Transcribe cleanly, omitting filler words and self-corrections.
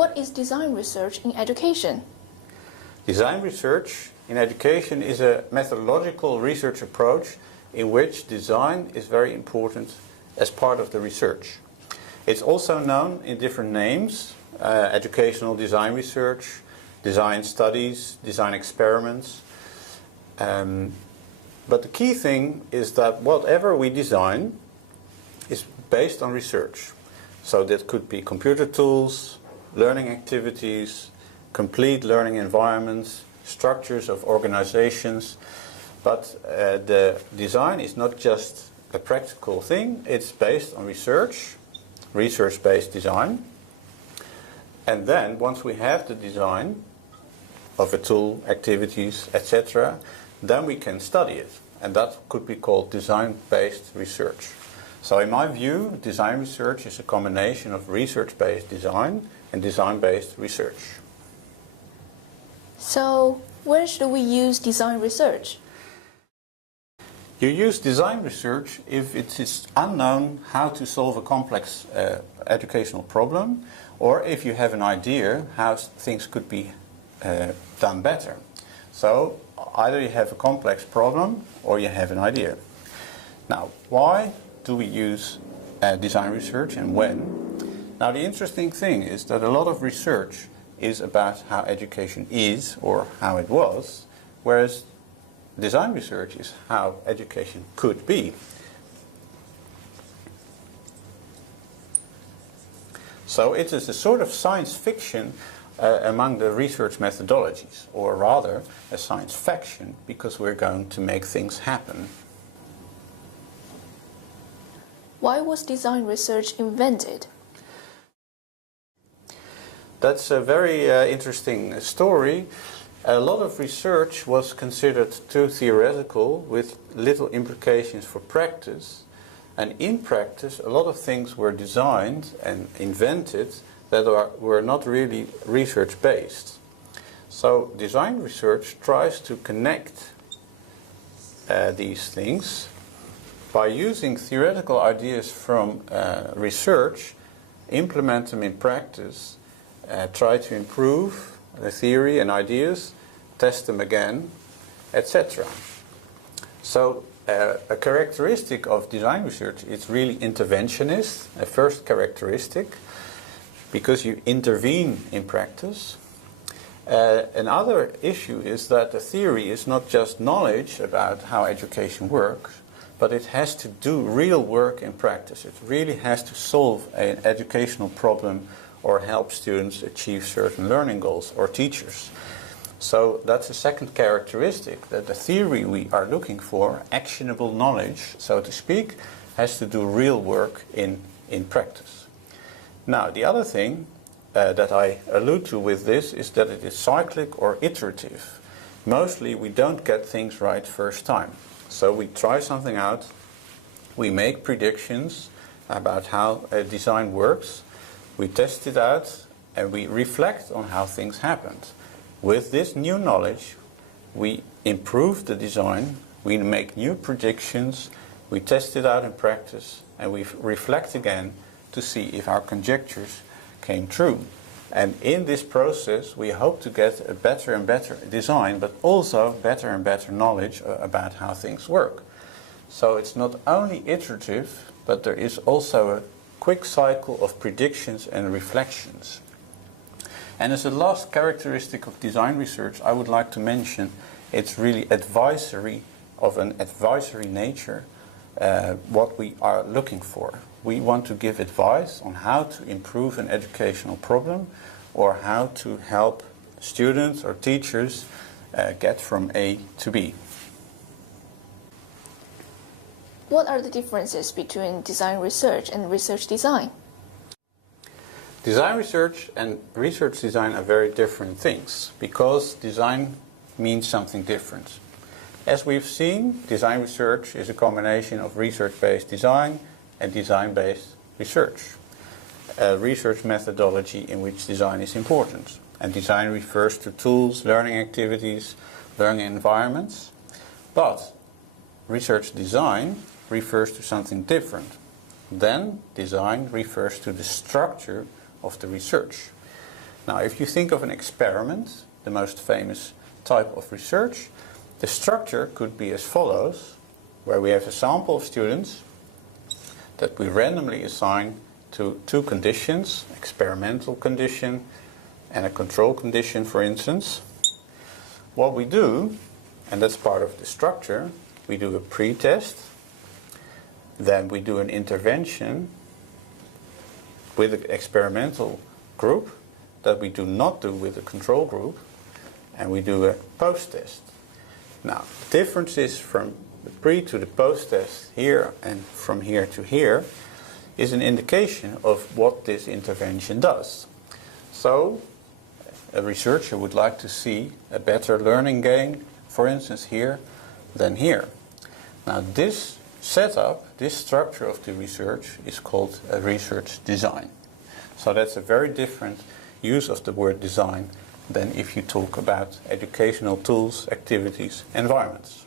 What is design research in education? Design research in education is a methodological research approach in which design is very important as part of the research. It's also known in different names: educational design research, design studies, design experiments. But the key thing is that whatever we design is based on research. So that could be computer tools, learning activities, complete learning environments, structures of organizations. But the design is not just a practical thing, it's based on research, research-based design. And then once we have the design of a tool, activities, etc., then we can study it. And that could be called design-based research. So in my view, design research is a combination of research-based design and design-based research. So where should we use design research? You use design research if it is unknown how to solve a complex educational problem, or if you have an idea how things could be done better. So either you have a complex problem or you have an idea. Now, why do we use design research and when? Now, the interesting thing is that a lot of research is about how education is or how it was, whereas design research is how education could be. So it is a sort of science fiction among the research methodologies, or rather a science fiction, because we're going to make things happen. Why was design research invented? That's a very interesting story. A lot of research was considered too theoretical with little implications for practice. And in practice, a lot of things were designed and invented that were not really research-based. So design research tries to connect these things by using theoretical ideas from research, implement them in practice, try to improve the theory and ideas, test them again, etc. So a characteristic of design research is really interventionist, a first characteristic, because you intervene in practice. Another issue is that the theory is not just knowledge about how education works, but it has to do real work in practice. It really has to solve an educational problem or help students achieve certain learning goals, or teachers. So that's a second characteristic, that the theory we are looking for, actionable knowledge, so to speak, has to do real work in practice. Now, the other thing that I allude to with this is that it is cyclic or iterative. Mostly we don't get things right first time. So we try something out, we make predictions about how a design works, we test it out, and we reflect on how things happened. With this new knowledge, we improve the design, we make new predictions, we test it out in practice, and we reflect again to see if our conjectures came true. And in this process, we hope to get a better and better design, but also better and better knowledge about how things work. So it's not only iterative, but there is also a quick cycle of predictions and reflections. And as a last characteristic of design research, I would like to mention it's really advisory, of an advisory nature, what we are looking for. We want to give advice on how to improve an educational problem or how to help students or teachers get from A to B. What are the differences between design research and research design? Design research and research design are very different things, because design means something different. As we've seen, design research is a combination of research-based design and design-based research. A research methodology in which design is important. And design refers to tools, learning activities, learning environments. But research design refers to something different. Then design refers to the structure of the research. Now, if you think of an experiment, the most famous type of research, the structure could be as follows, where we have a sample of students that we randomly assign to two conditions, experimental condition and a control condition, for instance. What we do, and that's part of the structure, we do a pre-test, then we do an intervention with an experimental group that we do not do with a control group, and we do a post-test. Now, the difference is from the pre to the post-test here and from here to here is an indication of what this intervention does. So, a researcher would like to see a better learning gain, for instance, here than here. Now, this setup, this structure of the research is called a research design. So that's a very different use of the word design than if you talk about educational tools, activities, environments.